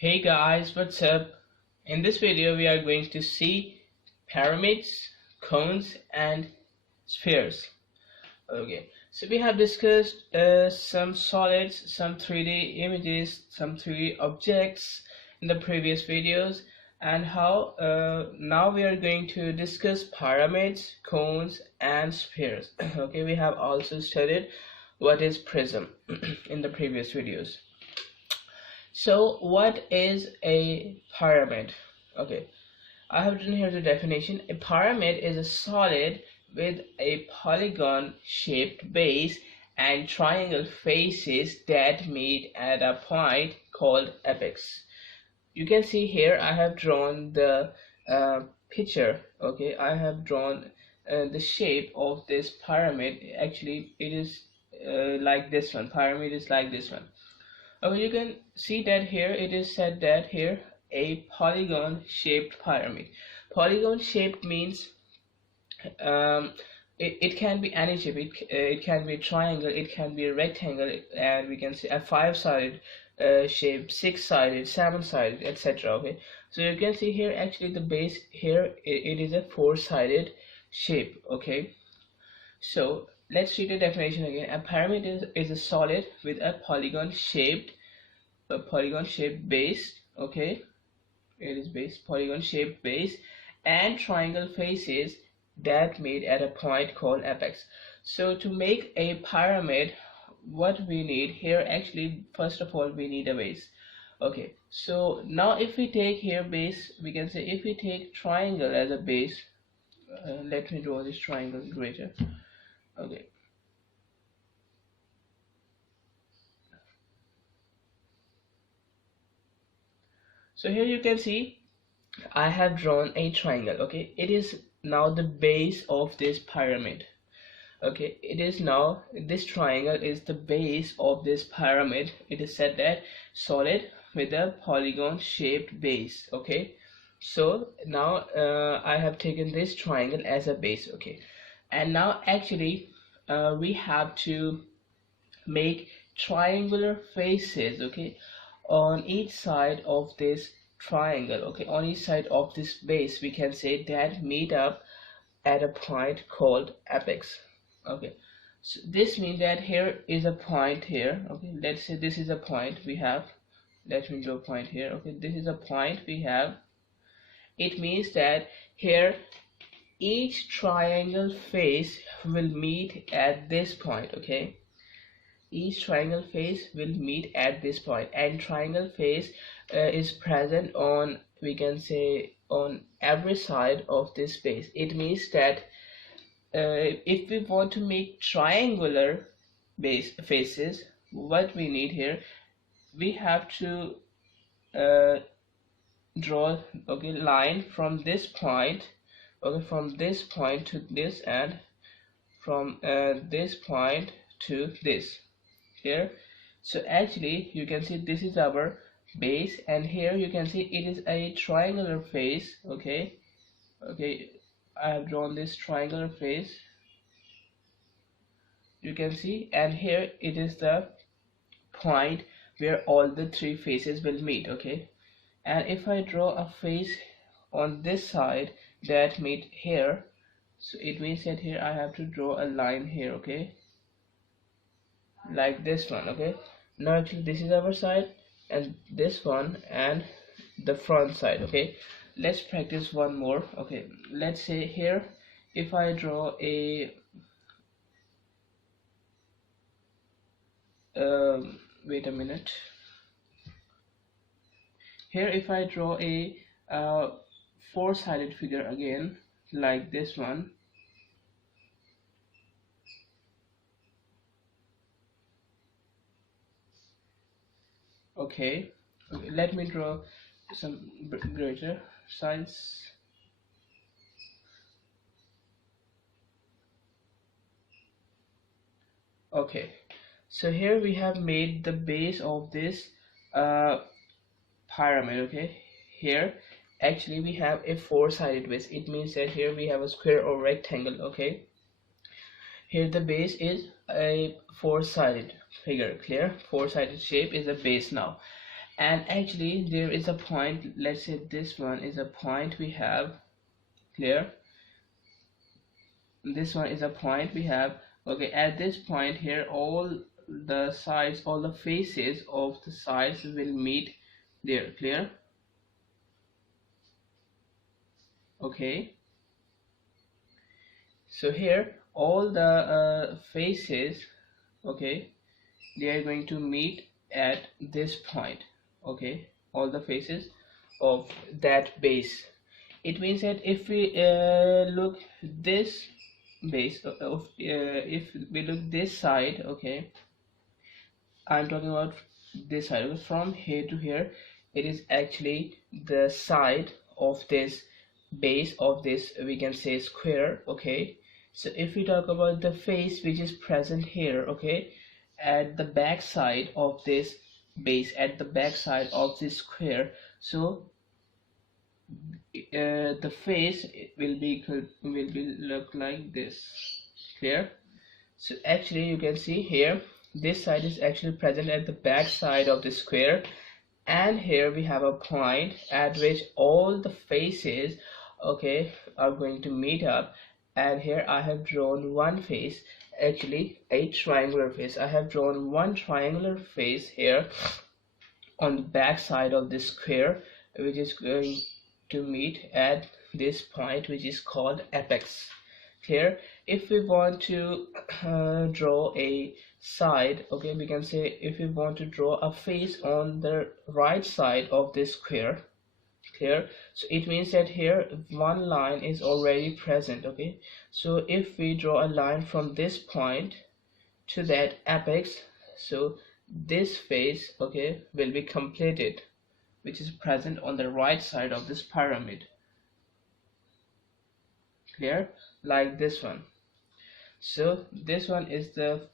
Hey guys, what's up? In this video we are going to see pyramids, cones and spheres. Okay, so we have discussed some solids, some 3D images, some 3D objects in the previous videos, and how now we are going to discuss pyramids, cones and spheres. Okay, we have also studied what is prism in the previous videos. So what is a pyramid? Okay, I have written here the definition. A pyramid is a solid with a polygon shaped base and triangle faces that meet at a point called apex. You can see here I have drawn the picture. Okay, I have drawn the shape of this pyramid. Actually it is like this one. Pyramid is like this one. Okay, you can see that here it is said that here a polygon shaped pyramid. Polygon shaped means it can be any shape. It can be a triangle, it can be a rectangle, and we can say a five-sided shape, six-sided, seven-sided, etc. Okay, so you can see here actually the base here it is a four-sided shape. Okay, so let's read the definition again. A pyramid is a solid with a polygon shaped base. Okay, it is base, polygon shaped base and triangle faces that meet at a point called apex. So to make a pyramid, what we need here, actually first of all we need a base. Okay, so now if we take here base, we can say if we take triangle as a base, let me draw this triangle greater. Okay, so here you can see I have drawn a triangle. Okay, it is now the base of this pyramid. Okay, it is now, this triangle is the base of this pyramid. It is said that solid with a polygon shaped base. Okay, so now I have taken this triangle as a base. Okay, and now actually we have to make triangular faces. Okay, on each side of this triangle. Okay, on each side of this base, we can say that meet up at a point called apex. Okay, so this means that here is a point here. Okay, let's say this is a point we have. Let me draw a point here. Okay, this is a point we have. It means that here each triangle face will meet at this point. Okay, each triangle face will meet at this point, and triangle face is present on, we can say, on every side of this base. It means that if we want to make triangular base faces, what we need here, we have to draw, okay, line from this point, okay, from this point to this, and from this point to this here. So actually you can see this is our base, and here you can see it is a triangular face. Okay, I have drawn this triangular face, you can see, and here it is the point where all the three faces will meet. Okay, and if I draw a face on this side that meet here, so it means that here I have to draw a line here. Okay, like this one. Okay, now actually this is our side and this one and the front side. Okay, let's practice one more. Okay, let's say here if I draw a wait a minute, here if I draw a four-sided figure again like this one. Okay, let me draw some greater size. Okay, so here we have made the base of this pyramid. Okay, here actually we have a four-sided base. It means that here we have a square or rectangle. Okay, here the base is a four-sided figure. Clear? Four-sided shape is a base now. And actually there is a point, let's say this one is a point we have, clear, this one is a point we have. Okay, at this point here all the sides, all the faces of the sides will meet there, clear. Okay, so here all the faces, okay, they are going to meet at this point. Okay, all the faces of that base. It means that if we look this base of if we look this side, okay, I'm talking about this side, because from here to here it is actually the side of this base of this, we can say, square. Okay, so if we talk about the face which is present here, okay, at the back side of this base, at the back side of this square, so the face will be look like this, clear. So actually you can see here this side is actually present at the back side of the square, and here we have a point at which all the faces, okay, are going to meet up. And here I have drawn one face, actually a triangular face. I have drawn one triangular face here on the back side of this square, which is going to meet at this point, which is called apex. Here if we want to draw a side, okay, we can say if we want to draw a face on the right side of this square, clear. So it means that here one line is already present. Okay, so if we draw a line from this point to that apex, so this face, okay, will be completed, which is present on the right side of this pyramid, clear, like this one. So this one is the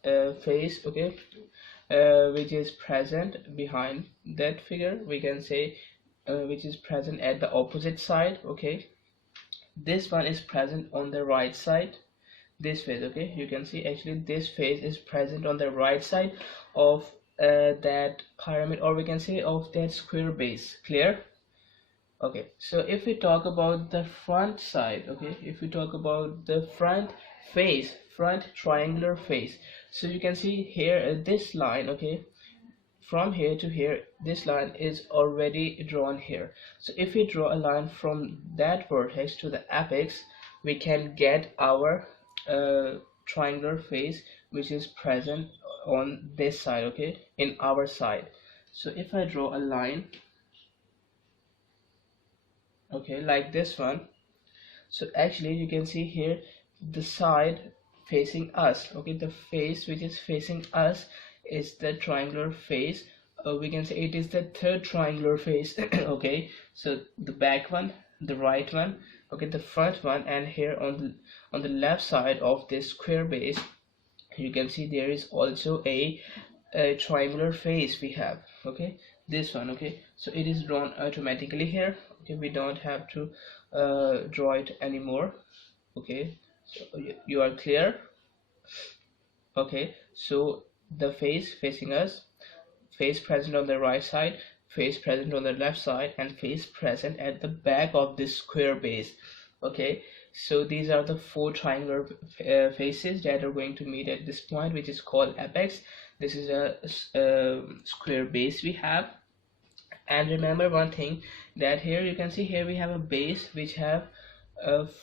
face, okay, which is present behind that figure, we can say, which is present at the opposite side. Okay, this one is present on the right side, this face. Okay, you can see actually this face is present on the right side of that pyramid, or we can say of that square base, clear. Okay, so if we talk about the front side, okay, if we talk about the front face, front triangular face, so you can see here this line, okay, from here to here this line is already drawn here. So if we draw a line from that vertex to the apex, we can get our triangular face which is present on this side, okay, in our side. So if I draw a line, okay, like this one, so actually you can see here the side facing us, okay, the face which is facing us is the triangular face. We can say it is the third triangular face. Okay, so the back one, the right one, okay, the front one, and here on the left side of this square base you can see there is also a triangular face we have, okay, this one. Okay, so it is drawn automatically here. Okay, we don't have to draw it anymore. Okay, so you are clear. Okay, so the face facing us, face present on the right side, face present on the left side, and face present at the back of this square base. Okay, so these are the four triangular faces that are going to meet at this point, which is called apex. This is a square base we have. And remember one thing, that here you can see here we have a base which have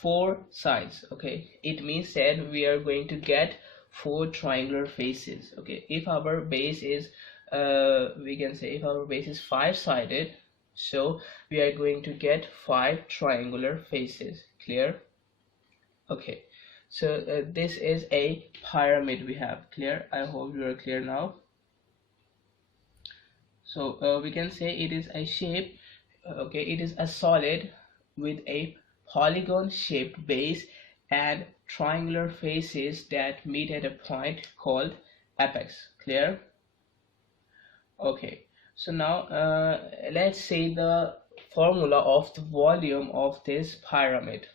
four sides. Okay, it means that we are going to get four triangular faces. Okay, if our base is we can say if our base is five-sided, so we are going to get five triangular faces, clear. Okay, so this is a pyramid we have, clear. I hope you are clear now. So we can say it is a shape, okay, it is a solid with a polygon shaped base and triangular faces that meet at a point called apex, clear. Okay, so now let's say the formula of the volume of this pyramid.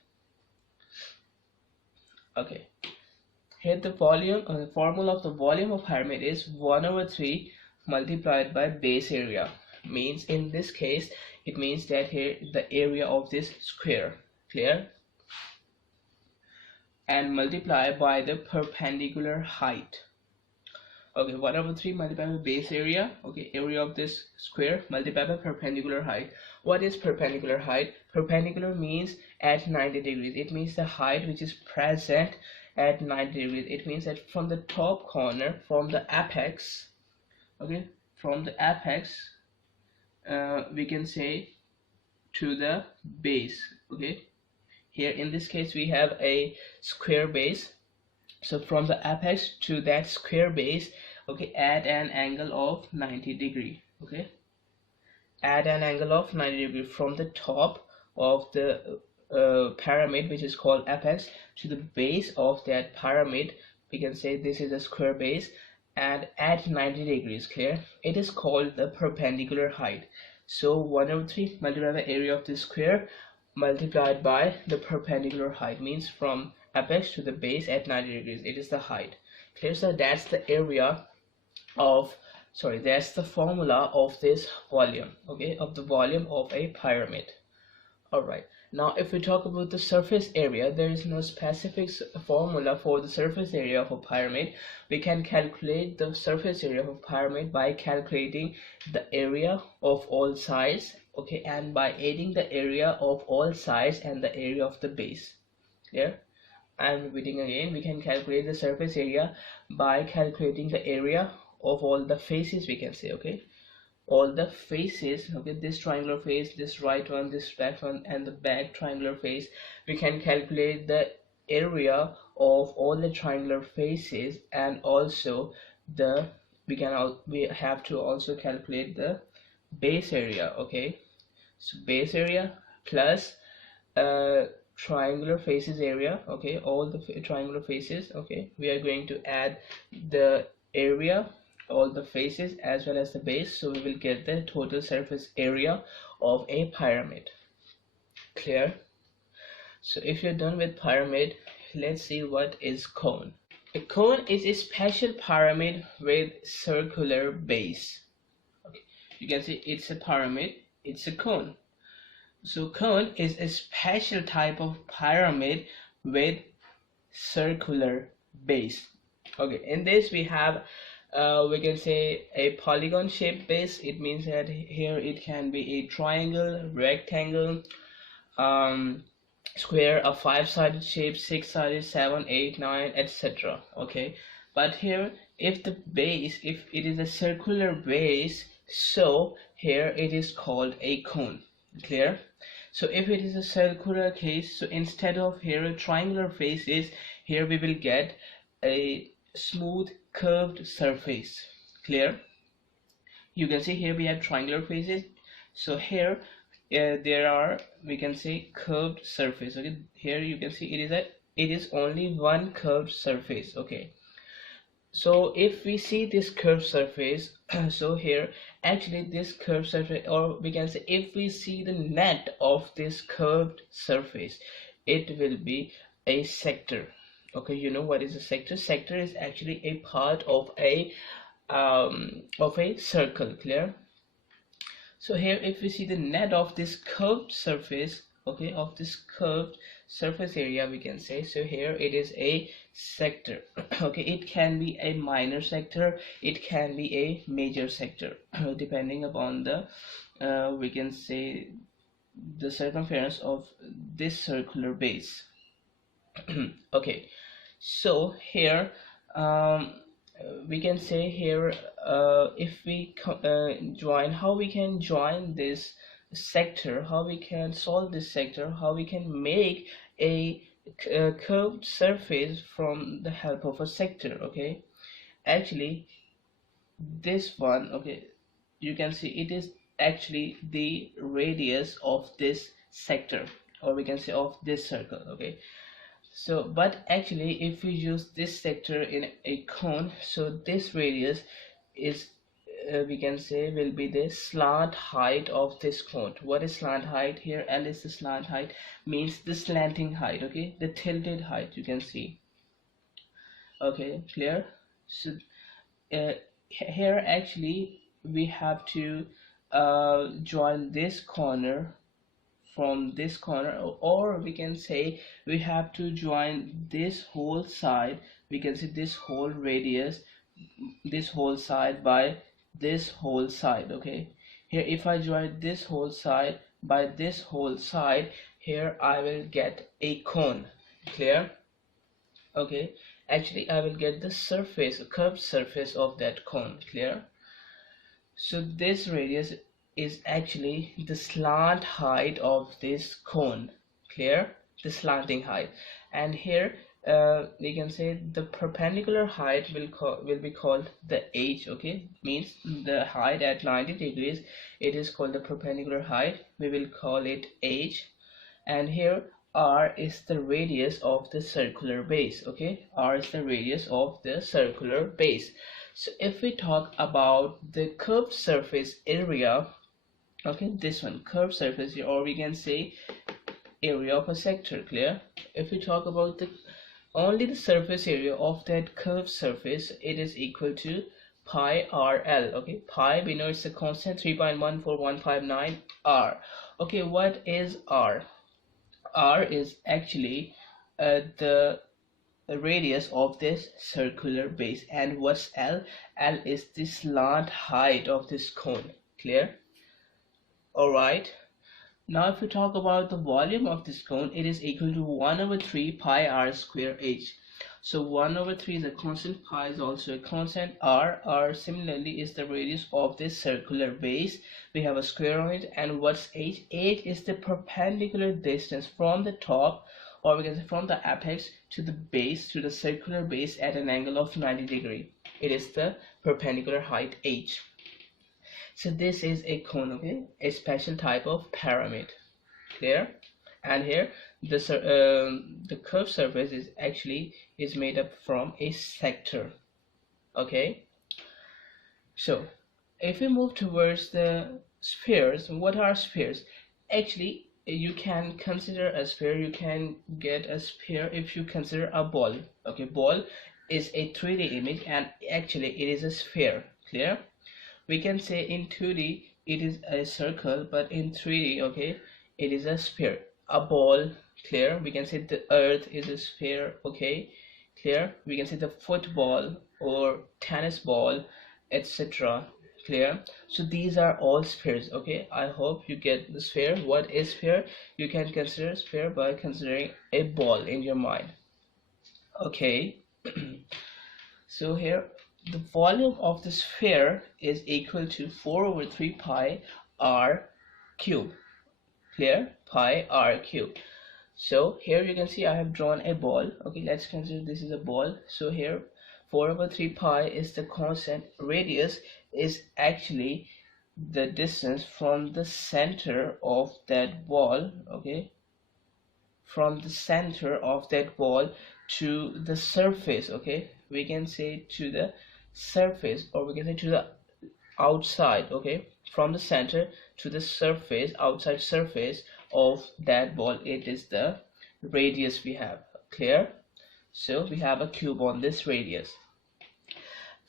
Okay, here the volume, formula of the volume of pyramid is 1/3 multiplied by base area. means in this case it means that here the area of this square, clear, and multiply by the perpendicular height. Okay, 1/3 multiplied by base area, okay, area of this square multiplied by perpendicular height. What is perpendicular height? Perpendicular means at 90 degrees. It means the height which is present at 90 degrees. It means that from the top corner, from the apex, okay, from the apex, we can say to the base, okay. Here in this case we have a square base, so from the apex to that square base, okay, at an angle of 90 degree, okay, at an angle of 90 degree from the top of the pyramid, which is called apex, to the base of that pyramid. We can say this is a square base, and at 90 degrees, clear, it is called the perpendicular height. So 1/3 multiplied by the area of the square multiplied by the perpendicular height, means from apex to the base at 90 degrees, it is the height, clear. So that's the area of, sorry, that's the formula of this volume, okay, of the volume of a pyramid. All right, now if we talk about the surface area, there is no specific formula for the surface area of a pyramid. We can calculate the surface area of a pyramid by calculating the area of all sides, okay, and by adding the area of all sides and the area of the base. Clear? I'm repeating again, we can calculate the surface area by calculating the area of all the faces, we can say, okay, all the faces, okay, this triangular face, this right one, this left one, and the back triangular face. We can calculate the area of all the triangular faces, and also the we have to also calculate the base area, okay. So base area plus triangular faces area, okay, all the triangular faces, okay, we are going to add the area, all the faces as well as the base, so we will get the total surface area of a pyramid. Clear? So if you're done with pyramid, let's see what is cone. A cone is a special pyramid with circular base. Okay, you can see it's a pyramid, it's a cone. So cone is a special type of pyramid with circular base. Okay, in this we have we can say a polygon shaped base. It means that here it can be a triangle, rectangle, square, a 5-sided shape, 6-sided, 7, 8, 9, etc. Okay, but here if the base, if it is a circular base, so here it is called a cone. Clear? So if it is a circular case, so instead of here a triangular faces, here we will get a smooth curved surface. Clear? You can see here we have triangular faces, so here there are, we can say, curved surface. Okay, here you can see it is only one curved surface. Okay, so if we see this curved surface, so here actually this curved surface, or we can say if we see the net of this curved surface, it will be a sector. Okay, you know what is a sector? Sector is actually a part of a circle. Clear? So here if we see the net of this curved surface, okay, of this curved surface area, we can say, so here it is a sector. Okay, it can be a minor sector, it can be a major sector, depending upon the we can say the circumference of this circular base. Okay, so here we can say here if we join, how we can join this sector, how we can solve this sector, how we can make a curved surface from the help of a sector. Okay, actually this one, okay, you can see it is actually the radius of this sector, or we can say of this circle. Okay, so but actually if we use this sector in a cone, so this radius is we can say will be the slant height of this cone. What is slant height? Here L is the slant height, means the slanting height, okay, the tilted height, you can see. Okay, clear? So here actually we have to join this corner from this corner, or we can say we have to join this whole side. We can see this whole radius, this whole side by this whole side. Okay, here if I join this whole side by this whole side, here I will get a cone. Clear? Okay, actually I will get the surface, curved surface of that cone. Clear? So this radius is actually the slant height of this cone. Clear? The slanting height. And here we can say the perpendicular height will be called the h. Okay, means the height at 90 degrees, it is called the perpendicular height. We will call it h. And here r is the radius of the circular base. Okay, r is the radius of the circular base. So if we talk about the curved surface area, okay, this one, curved surface area, or we can say area of a sector. Clear? If we talk about the only the surface area of that curved surface, it is equal to pi rl. Okay, pi, we know it's a constant, 3.14159 r. Okay, what is r? R is actually the radius of this circular base. And what's L? L is the slant height of this cone. Clear? Alright. Now if we talk about the volume of this cone, it is equal to 1 over 3 pi r square h. So 1 over 3 is a constant, pi is also a constant, r similarly is the radius of this circular base. We have a square on it. And what's h? H is the perpendicular distance from the top, or we can say from the apex to the base, to the circular base at an angle of 90 degree. It is the perpendicular height h. So this is a cone, okay, a special type of pyramid. Clear? And here the curved surface is actually made up from a sector. Okay, so if we move towards the spheres, what are spheres? Actually, you can consider a sphere, you can get a sphere if you consider a ball. Okay, ball is a 3D image and actually it is a sphere. Clear? We can say in 2D it is a circle, but in 3D, okay, it is a sphere, a ball. Clear? We can say the earth is a sphere. Okay, clear? We can say the football or tennis ball, etc. Clear? So these are all spheres. Okay, I hope you get the sphere. What is sphere? You can consider sphere by considering a ball in your mind. Okay. So here the volume of the sphere is equal to 4 over 3 pi r cube. Clear? Pi r cube. So here you can see I have drawn a ball. Okay, let's consider this is a ball. So here 4 over 3 pi is the constant. Radius is actually the distance from the center of that ball. Okay, from the center of that ball to the surface. Okay, we can say to the surface, or we can say to the outside. Okay, from the center to the surface, outside surface of that ball, it is the radius we have. Clear? So we have a cube on this radius.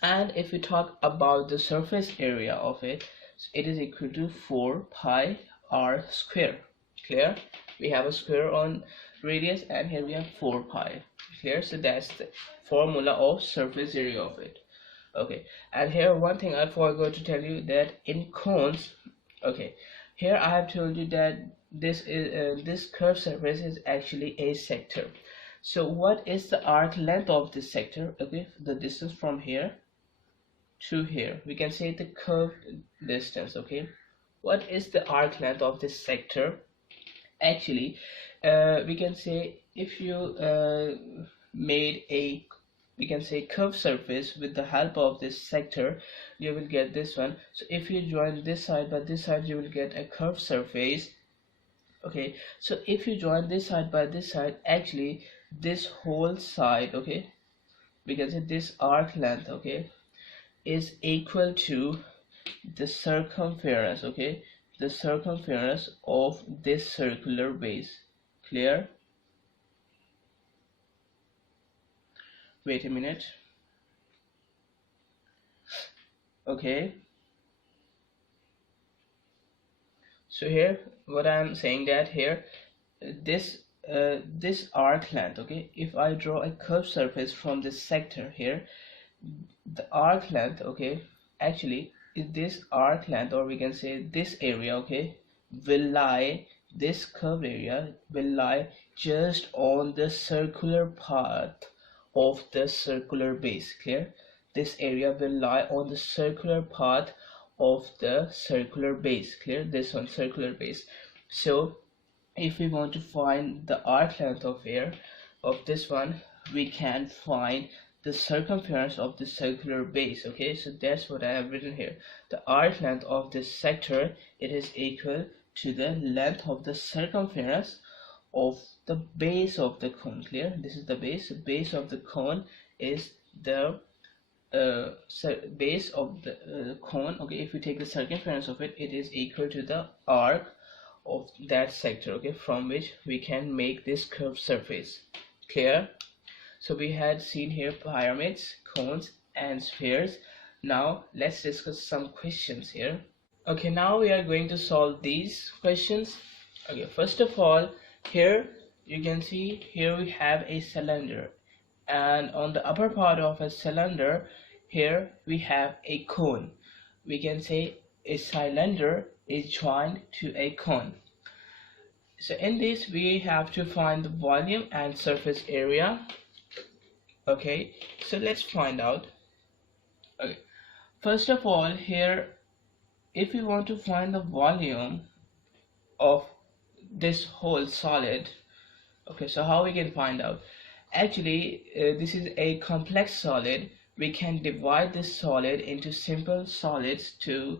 And if we talk about the surface area of it, it is equal to 4 pi r square. Clear? We have a square on radius and here we have 4 pi. Clear? So that's the formula of surface area of it. Okay, and here one thing I forgot to tell you, that in cones, okay, here I have told you that this curved surface is actually a sector. So what is the arc length of this sector? Okay, the distance from here to here, we can say the curved distance. Okay, what is the arc length of this sector? Actually, we can say if you made a, we can say, curved surface with the help of this sector, you will get this one. So if you join this side by this side, you will get a curved surface. Okay, so if you join this side by this side, actually this whole side, okay, we can say this arc length, okay, is equal to the circumference, okay, the circumference of this circular base. Clear? Wait a minute. Okay, So here what I'm saying that here this this arc length, okay, if I draw a curved surface from this sector here, the arc length, okay, actually is this arc length, or we can say this area, okay, will lie, this curved area will lie just on the circular path of the circular base. Clear? This area will lie on the circular path of the circular base. Clear? This one, circular base. So if we want to find the arc length of here of this one, we can find the circumference of the circular base. Okay, so that's what I have written here. The arc length of this sector, it is equal to the length of the circumference of the base of the cone. Clear? This is the base. The base of the cone is the base of the cone. Okay, if we take the circumference of it, it is equal to the arc of that sector, okay, from which we can make this curved surface. Clear? So we had seen here pyramids, cones and spheres. Now let's discuss some questions here. Okay, now we are going to solve these questions. Okay, first of all, here you can see here we have a cylinder, and on the upper part of a cylinder here we have a cone. We can say a cylinder is joined to a cone. So in this we have to find the volume and surface area. Okay, so let's find out. Okay, first of all, here if we want to find the volume of this whole solid, okay, so how we can find out? Actually this is a complex solid. We can divide this solid into simple solids to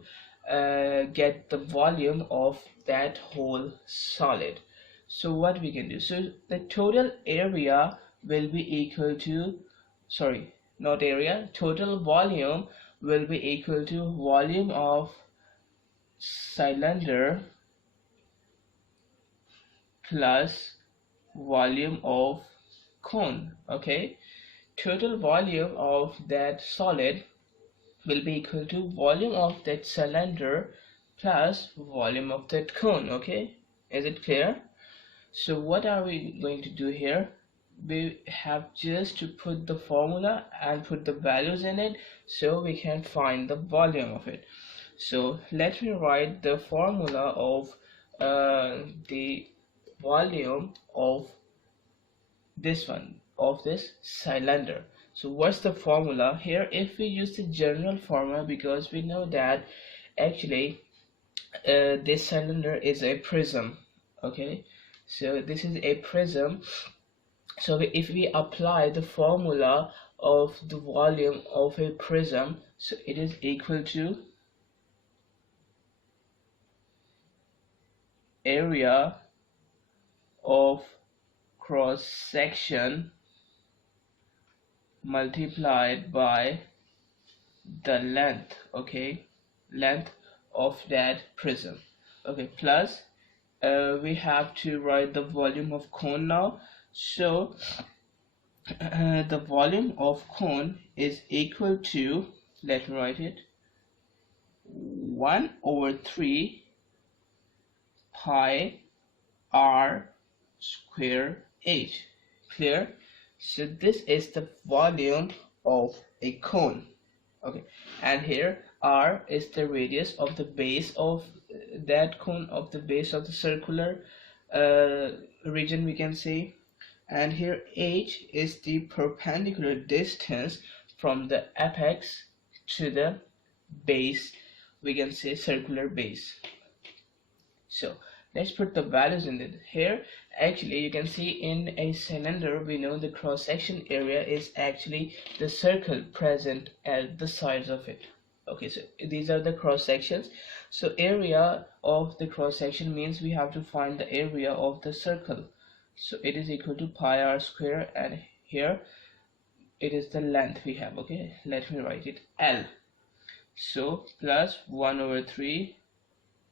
get the volume of that whole solid. So what we can do, so the total area will be equal to, sorry, not area, total volume will be equal to volume of cylinder plus volume of cone. Okay, total volume of that solid will be equal to volume of that cylinder plus volume of that cone. Okay, is it clear? So what are we going to do here? We have just to put the formula and put the values in it so we can find the volume of it. So let me write the formula of the volume of this one, of this cylinder. So what's the formula here? If we use the general formula, because we know that actually this cylinder is a prism. Okay, so this is a prism. So if we apply the formula of the volume of a prism, so it is equal to area of cross section multiplied by the length, okay, length of that prism, okay, plus we have to write the volume of cone now. So the volume of cone is equal to, let me write it, 1/3 pi r square h. Clear? So this is the volume of a cone. Okay, and here r is the radius of the base of that cone, of the base of the circular region, we can say, and here h is the perpendicular distance from the apex to the base, we can say circular base. So let's put the values in it here. Actually you can see in a cylinder we know the cross section area is actually the circle present at the sides of it. Okay, so these are the cross sections. So area of the cross section means we have to find the area of the circle. So it is equal to pi r square, and here it is the length we have. Okay, let me write it, L. So plus 1/3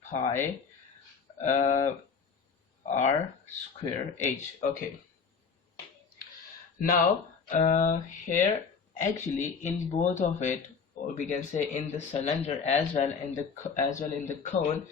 pi r square h. Okay, now here actually in both of it, or we can say in the cylinder as well in the cone,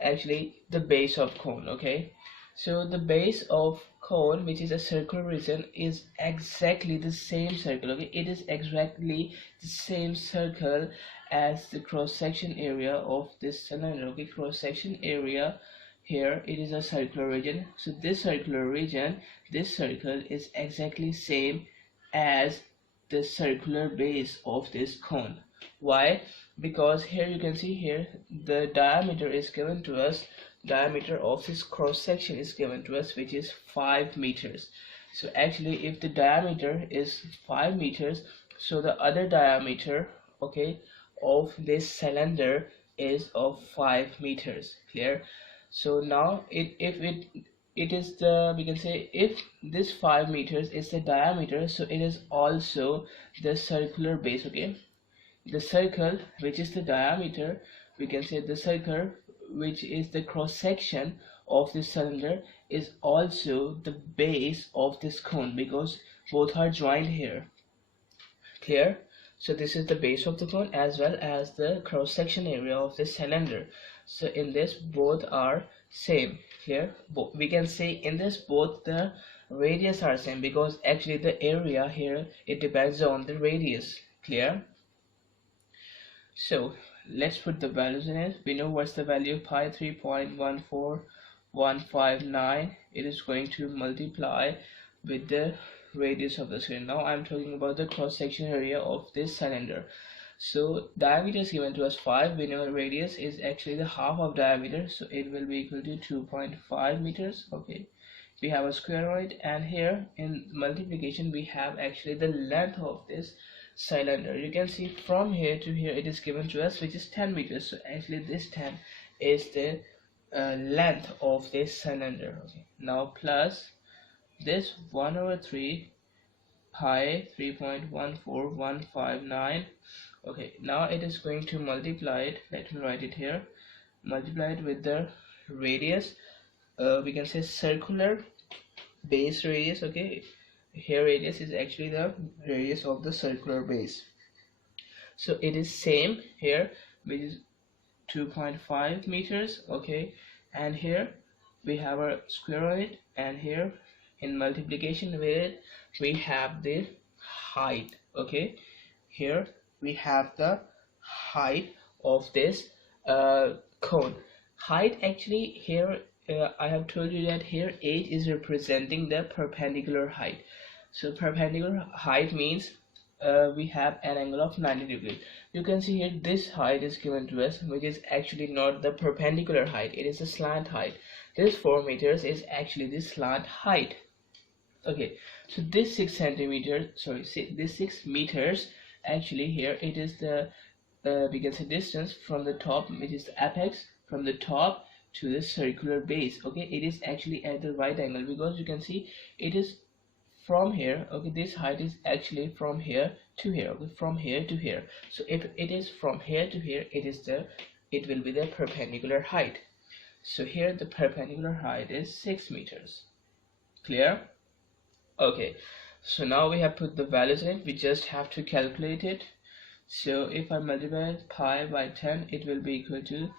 actually the base of cone. Okay, so the base of cone, which is a circular region, is exactly the same circle. Okay, it is exactly the same circle as the cross section area of this cylinder. Okay, cross section area here, it is a circular region, so this circular region, this circle is exactly same as the circular base of this cone. Why? Because here you can see here the diameter is given to us, diameter of this cross section is given to us, which is 5 meters. So actually if the diameter is 5 meters, so the other diameter, okay, of this cylinder is of 5 meters. Clear? So now if it is the, we can say, if this 5 meters is the diameter, so it is also the circular base. Okay, the circle which is the diameter, we can say the circle which is the cross section of this cylinder is also the base of this cone, because both are joined here. Clear? So this is the base of the cone as well as the cross section area of the cylinder. So in this both are same. Here we can say in this both the radius are same, because actually the area here, it depends on the radius. Clear? So let's put the values in it. We know what's the value of pi, 3.14159. It is going to multiply with the radius of the cylinder. Now I'm talking about the cross section area of this cylinder. So diameter is given to us 5. We know radius is actually the half of diameter, so it will be equal to 2.5 meters. Okay, we have a square on it, and here in multiplication we have actually the length of this cylinder. You can see from here to here it is given to us, which is 10 meters. So actually this 10 is the length of this cylinder. Okay, now plus this 1 over 3 pi 3.14159. Okay, now it is going to multiply it. Let me write it here. Multiply it with the radius, we can say circular base radius. Okay, here radius is actually the radius of the circular base, so it is same here, which is 2.5 meters. Okay, and here we have a square on it, and here in multiplication with it we have the height. Okay, here we have the height of this cone. Height, actually here I have told you that here h is representing the perpendicular height. So perpendicular height means we have an angle of 90 degrees. You can see here this height is given to us, which is actually not the perpendicular height, it is a slant height. This 4 meters is actually the slant height. Okay, so this 6 centimeters, sorry, this 6 meters, actually here it is the we can say distance from the top, which is the apex, from the top to the circular base. Okay, it is actually at the right angle, because you can see it is from here. Okay, this height is actually from here to here. Okay, from here to here. So if it is from here to here, it will be the perpendicular height. So here the perpendicular height is 6 meters. Clear? Okay, so now we have put the values in it. We just have to calculate it. So if I multiply pi by 10, it will be equal to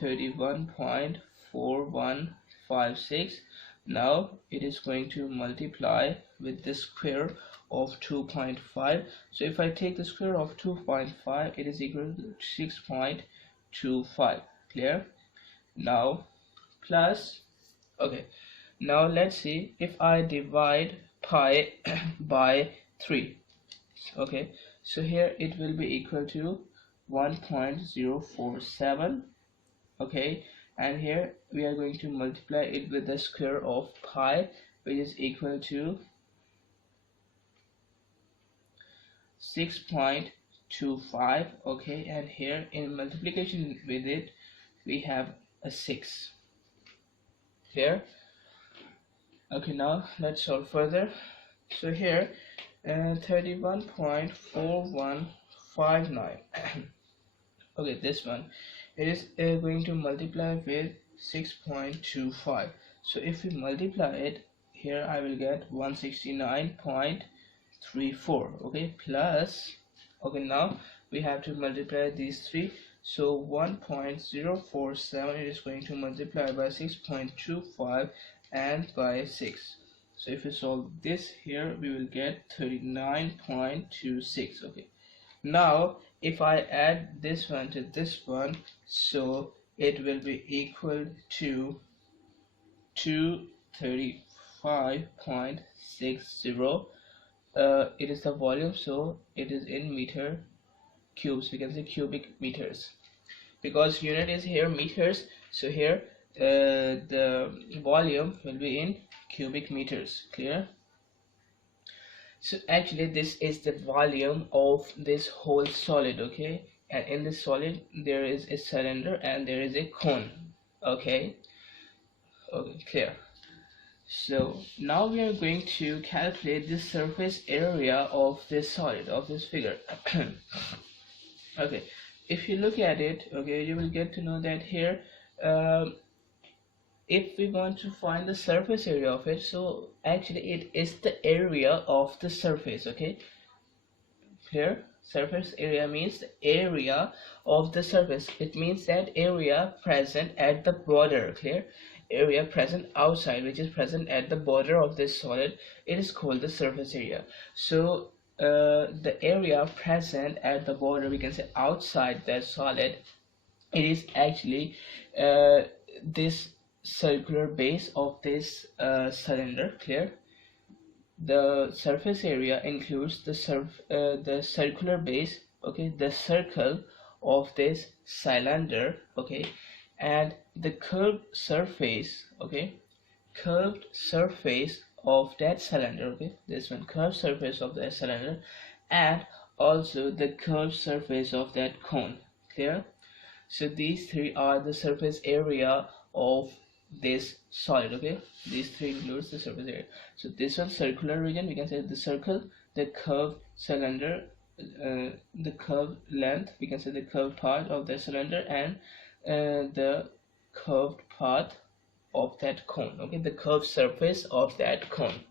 31.4156. Now it is going to multiply with the square of 2.5. So if I take the square of 2.5, it is equal to 6.25. Clear? Now plus, okay, now let's see if I divide pi by 3. Okay, so here it will be equal to 1.047. okay, and here we are going to multiply it with the square of pi, which is equal to 6.25. okay, and here in multiplication with it we have a 6 here. Okay, now let's solve further. So here 31.4159 okay, this one, it is going to multiply with 6.25. so if we multiply it here, I will get 169.34. okay, plus, okay, now we have to multiply these three. So 1.047, it is going to multiply by 6.25 and by 6. So if you solve this here, we will get 39.26. Okay, now if I add this one to this one, so it will be equal to 235.60. It is the volume, so it is in meter cubes, we can say cubic meters, because unit is here meters, so here the volume will be in cubic meters. Clear? So actually this is the volume of this whole solid. Okay, and in this solid there is a cylinder and there is a cone. Okay, clear. So now we are going to calculate the surface area of this solid, of this figure. Okay, if you look at it, okay, you will get to know that here, if we want to find the surface area of it, so actually it is the area of the surface. Okay, clear? Surface area means the area of the surface. It means that area present at the border. Clear? Area present outside, which is present at the border of this solid, it is called the surface area. So the area present at the border, we can say outside that solid, it is actually this circular base of this cylinder. Clear? The surface area includes the circular base, okay, the circle of this cylinder, okay, and the curved surface, okay, curved surface of that cylinder, okay, this one, curved surface of that cylinder, and also the curved surface of that cone. Clear? So these three are the surface area of this solid. Okay, these three includes the surface area. So this one, circular region, we can say the circle, the curved cylinder, the curved length, we can say the curved part of the cylinder, and the curved part of that cone. Okay, the curved surface of that cone.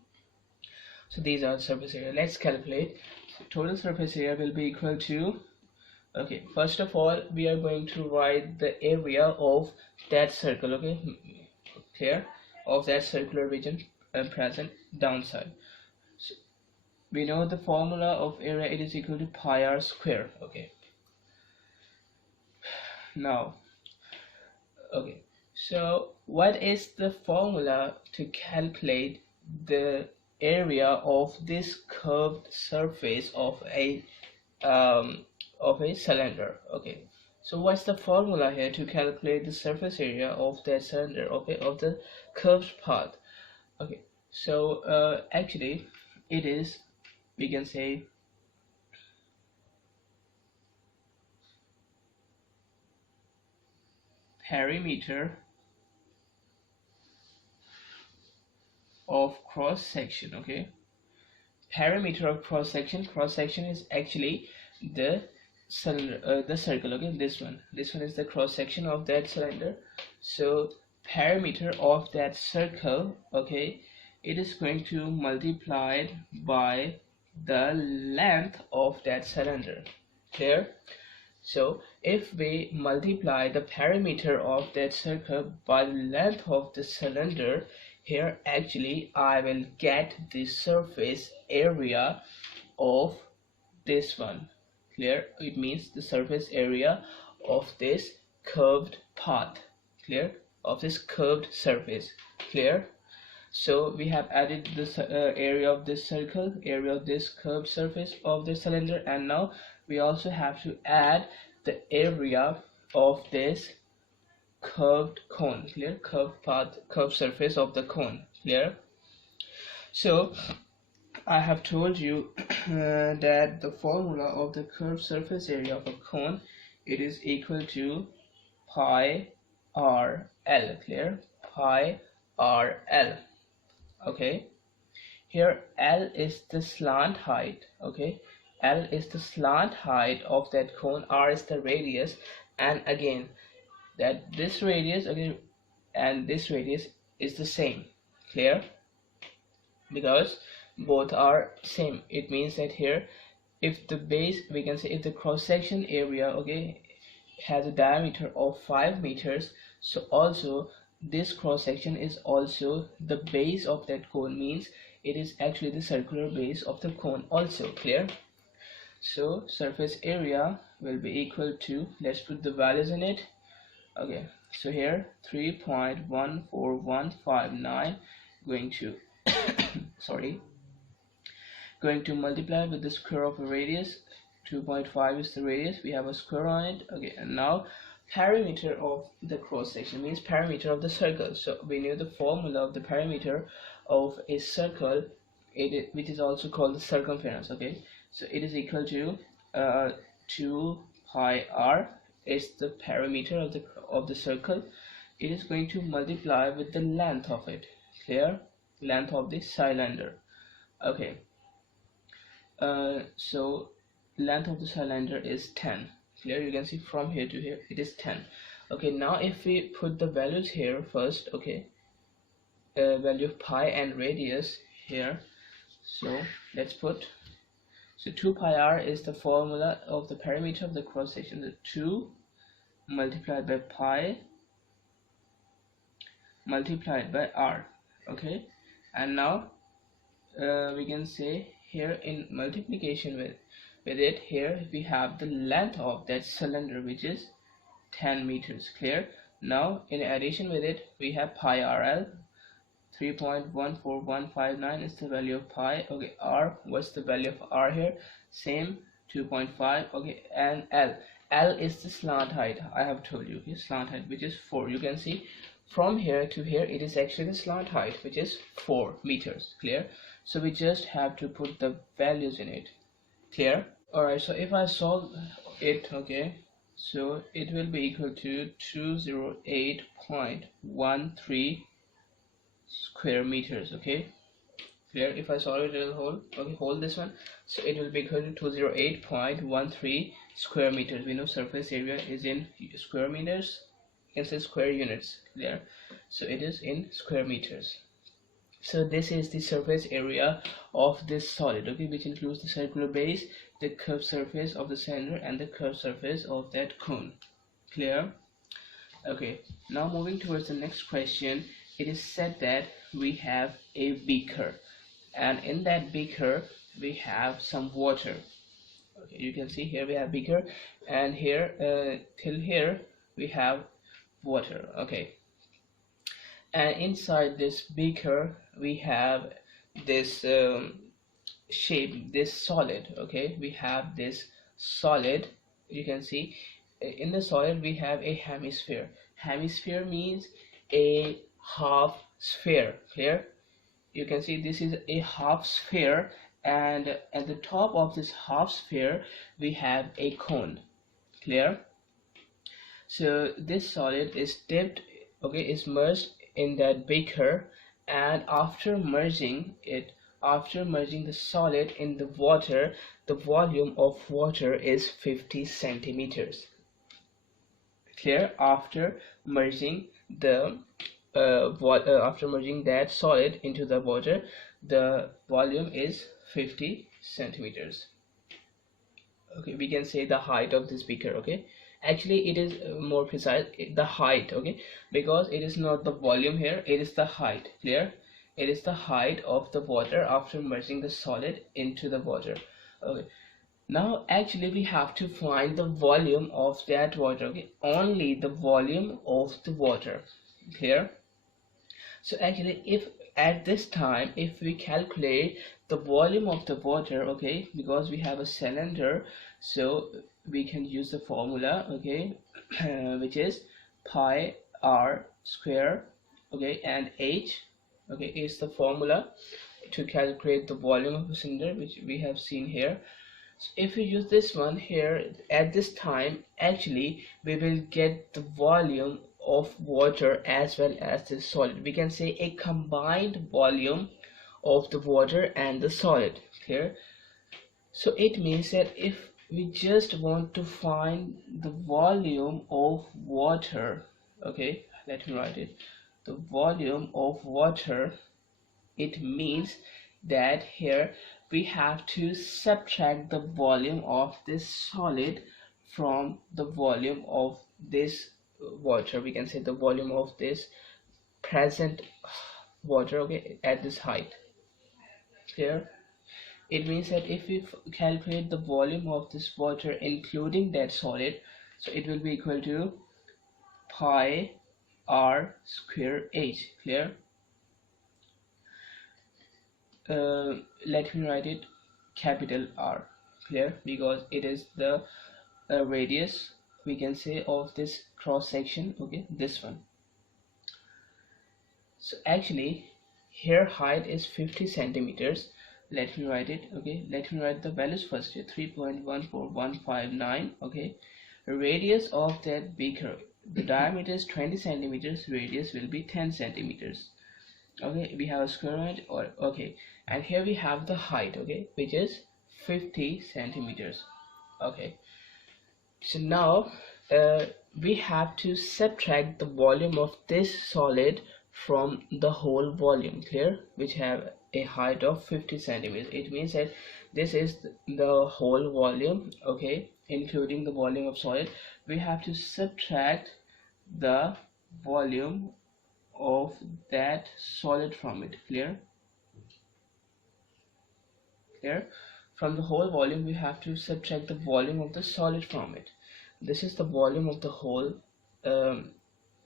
So these are the surface area. Let's calculate. So total surface area will be equal to, okay, first of all we are going to write the area of that circle. Okay, clear? Of that circular region present downside. So we know the formula of area, it is equal to pi r square. Okay, now, okay, so what is the formula to calculate the area of this curved surface of a cylinder? Okay, so what's the formula here to calculate the surface area of that cylinder, okay, of the curved part? Okay, so actually it is, we can say, perimeter of cross section. Okay, perimeter of cross section is actually the cylinder, the circle. Okay, this one is the cross section of that cylinder. So perimeter of that circle, okay, it is going to multiply by the length of that cylinder. Clear? So if we multiply the perimeter of that circle by the length of the cylinder, here actually I will get the surface area of this one. Clear? It means the surface area of this curved path. Clear? Of this curved surface. Clear? So we have added this area of this circle, area of this curved surface of the cylinder, and now we also have to add the area of this curved cone. Clear? Curved path, curved surface of the cone. Clear? So I have told you that the formula of the curved surface area of a cone, it is equal to pi r l. Clear? Pi r l. Okay, here L is the slant height. Okay, L is the slant height of that cone, R is the radius, and again that this radius, okay, and this radius is the same. Clear? Because both are same, it means that here if the base, we can say if the cross section area, okay, has a diameter of 5 meters, so also this cross section is also the base of that cone, means it is actually the circular base of the cone also. Clear? So surface area will be equal to, let's put the values in it. Okay, so here 3.14159 going to sorry, going to multiply with the square of a radius. 2.5 is the radius, we have a square on it. Okay, and now perimeter of the cross section means perimeter of the circle. So we knew the formula of the perimeter of a circle, which is also called the circumference. Okay, so it is equal to 2 pi r is the perimeter of the circle. It is going to multiply with the length of it. Clear? Length of the cylinder. Okay, so length of the cylinder is 10. Clear? You can see from here to here it is 10. Okay, now if we put the values here first, okay, value of pi and radius here, so let's put, so 2 pi r is the formula of the perimeter of the cross section. The 2 multiplied by pi multiplied by r. Okay, and now we can say here in multiplication with it, here we have the length of that cylinder, which is 10 meters. Clear? Now in addition with it, we have pi rl. 3.14159 is the value of pi. Okay, r, what's the value of r here? Same, 2.5. okay, and l is the slant height. I have told you, okay, slant height, which is 4. You can see from here to here it is actually the slant height, which is 4 meters. Clear? So we just have to put the values in it. Clear? Alright, so if I solve it, okay, so it will be equal to 208.13 square meters. Okay, clear? If I solve it, it will hold. Okay, hold this one. So it will be equal to 208.13 square meters. We know surface area is in square meters. You can say square units. Clear? So it is in square meters. So this is the surface area of this solid, okay, which includes the circular base, the curved surface of the cylinder, and the curved surface of that cone. Clear? Okay, now moving towards the next question. It is said that we have a beaker, and in that beaker we have some water. Okay, you can see here we have beaker, and here till here we have water. Okay, and inside this beaker we have this shape, this solid. Okay, we have this solid. You can see in the solid we have a hemisphere. Hemisphere means a half sphere. Clear? You can see this is a half sphere, and at the top of this half sphere we have a cone. Clear? So this solid is dipped, okay, is merged in that beaker, and after merging the solid in the water, the volume of water is 50 centimeters. Clear? After merging after merging that solid into the water, the volume is 50 centimeters. Okay, we can say the height of this beaker. Okay, actually it is more precise, the height. Okay, because it is not the volume here, it is the height. Clear? It is the height of the water after merging the solid into the water. Okay, now actually we have to find the volume of that water. Okay, only the volume of the water. Clear? So actually if at this time if we calculate the volume of the water, okay, because we have a cylinder, so we can use the formula, okay, which is pi r square, okay, and h, okay, is the formula to calculate the volume of a cylinder, which we have seen here. So if we use this one here at this time, actually we will get the volume of water as well as the solid. We can say a combined volume of the water and the solid. Clear? So it means that if we just want to find the volume of water, okay, let me write it, the volume of water, it means that here we have to subtract the volume of this solid from the volume of this water. We can say the volume of this present water, okay, at this height. Clear? It means that if we calculate the volume of this water including that solid, so it will be equal to pi r square h. Clear? Let me write it capital R. Clear? Because it is the radius, we can say, of this cross section, okay, this one. So actually here height is 50 centimeters. Let me write it, okay. Let me write the values first here. 3.14159, okay. Radius of that beaker, the diameter is 20 centimeters, radius will be 10 centimeters, okay. We have a square root, or okay, and here we have the height, okay, which is 50 centimeters, okay. So now we have to subtract the volume of this solid from the whole volume, clear, which have a height of 50 centimeters. It means that this is the whole volume, okay, including the volume of solid. We have to subtract the volume of that solid from it. Clear? From the whole volume we have to subtract the volume of the solid from it. This is the volume of the whole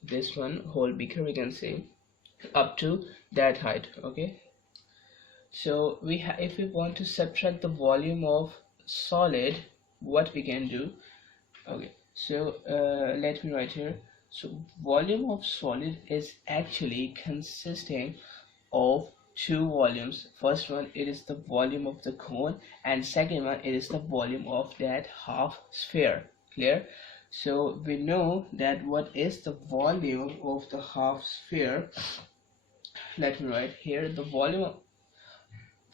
this one whole beaker, we can say, up to that height, okay. So if we want to subtract the volume of solid, what we can do, okay, so let me write here. So volume of solid is actually consisting of two volumes. First one, it is the volume of the cone, and second one, it is the volume of that half sphere. Clear? So we know that what is the volume of the half sphere. Let me write here the volume of,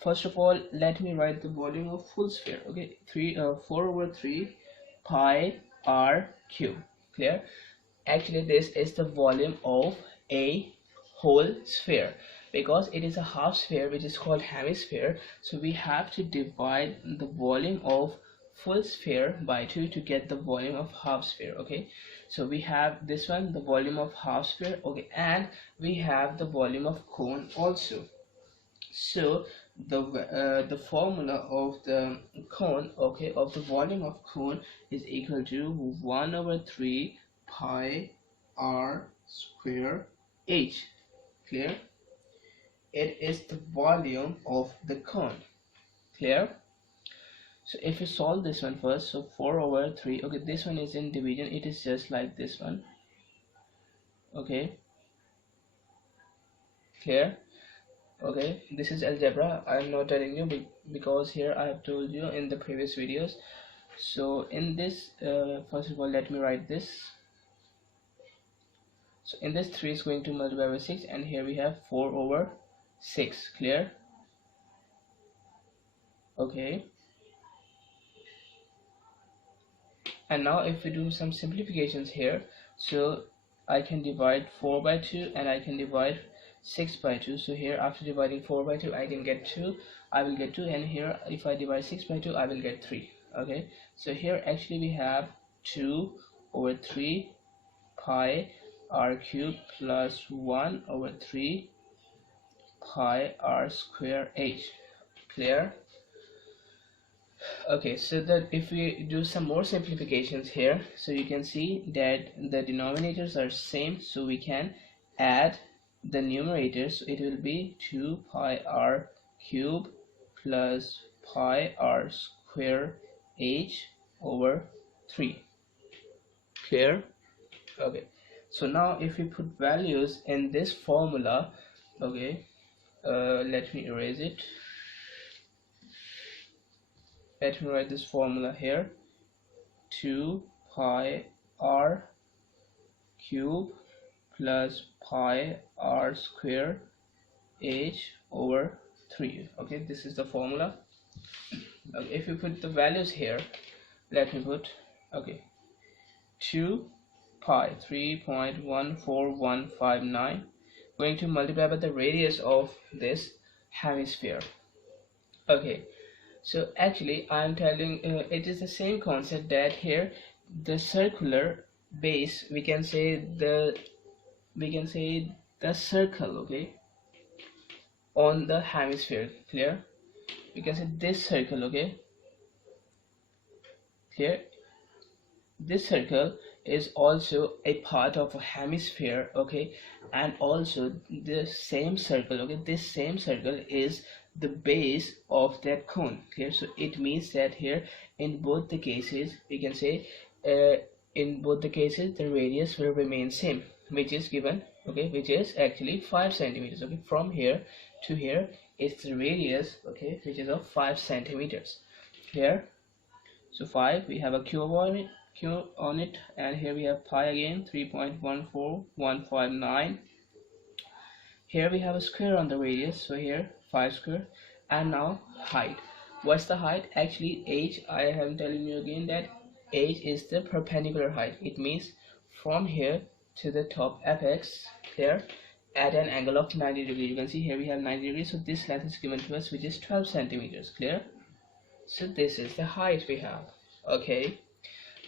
first of all, let me write the volume of full sphere, okay. 4/3 pi r cube. Clear? Actually this is the volume of a whole sphere, because it is a half sphere which is called hemisphere. So we have to divide the volume of full sphere by 2 to get the volume of half sphere, okay. So we have this one, the volume of half sphere, okay, and we have the volume of cone also. So the formula of the cone, okay, of the volume of cone is equal to 1/3 pi r square h. Clear? It is the volume of the cone. Clear? So if you solve this one first, so 4/3, okay, this one is in division, it is just like this one, okay. Clear? Okay, this is algebra. I am not telling you because here I have told you in the previous videos. So in this, first of all, let me write this. So in this 3 is going to multiply by 6, and here we have 4/6. Clear? Okay. And now if we do some simplifications here, so I can divide 4 by 2 and I can divide 6 by 2. So here after dividing 4 by 2 I can get 2, I will get 2, and here if I divide 6 by 2 I will get 3. Okay, so here actually we have 2/3 pi r cube plus 1/3 pi r square h. Clear? Okay, so that if we do some more simplifications here, so you can see that the denominators are same, so we can add the numerators. So it will be 2 pi r cube plus pi r square h over 3. Clear? Okay, so now if we put values in this formula, okay, let me erase it. Let me write this formula here. 2 pi r cube plus pi r square h over 3. Okay, this is the formula. Okay, if you put the values here, let me put, okay, 2 pi 3.14159 going to multiply by the radius of this hemisphere. Okay, so actually I am telling it is the same concept that here the circular base, we can say the circle, okay, on the hemisphere. Clear? We can say this circle, okay. Clear? This circle is also a part of a hemisphere, okay, and also the same circle, okay, this same circle is the base of that cone. Clear? So it means that here in both the cases we can say in both the cases the radius will remain same, which is given, okay, which is actually 5 centimeters. Okay, from here to here is the radius, okay, which is of 5 centimeters. Here, so 5, we have a cube on it, and here we have pi again, 3.14159. Here we have a square on the radius, so here 5 square. And now height. What's the height? Actually h, I am telling you again that h is the perpendicular height. It means from here to the top apex here at an angle of 90 degrees. You can see here we have 90 degrees, so this length is given to us, which is 12 centimeters. Clear? So this is the height we have. Okay,